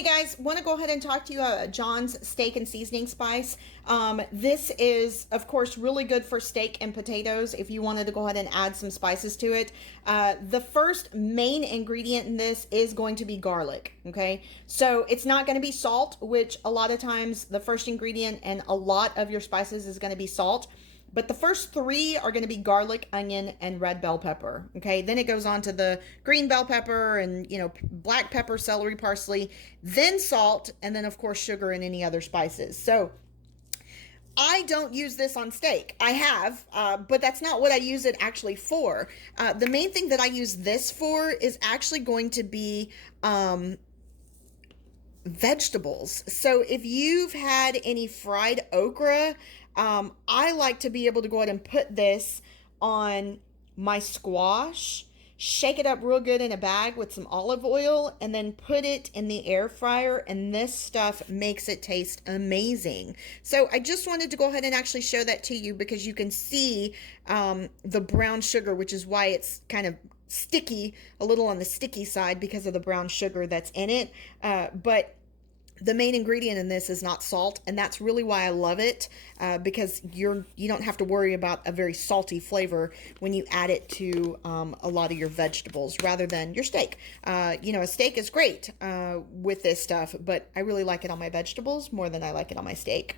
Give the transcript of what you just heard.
Hey guys, want to go ahead and talk to you about John's steak and seasoning spice. This is, of course, really good for steak and potatoes if you wanted to go ahead and add some spices to it. The first main ingredient in this is going to be garlic, okay? So it's not going to be salt, which a lot of times the first ingredient in a lot of your spices is going to be salt. But the first three are going to be garlic, onion, and red bell pepper. Okay, then it goes on to the green bell pepper and, black pepper, celery, parsley, then salt, and then, of course, sugar and any other spices. So I don't use this on steak. I have, but that's not what I use it actually for. The main thing that I use this for is actually going to be vegetables. So if you've had any fried okra, I like to be able to go ahead and put this on my squash, shake it up real good in a bag with some olive oil, and then put it in the air fryer, and this stuff makes it taste amazing. So I just wanted to go ahead and actually show that to you because you can see the brown sugar, which is why it's kind of sticky, a little on the sticky side because of the brown sugar that's in it. But the main ingredient in this is not salt, and that's really why I love it, because you don't have to worry about a very salty flavor when you add it to a lot of your vegetables rather than your steak. A steak is great with this stuff, but I really like it on my vegetables more than I like it on my steak.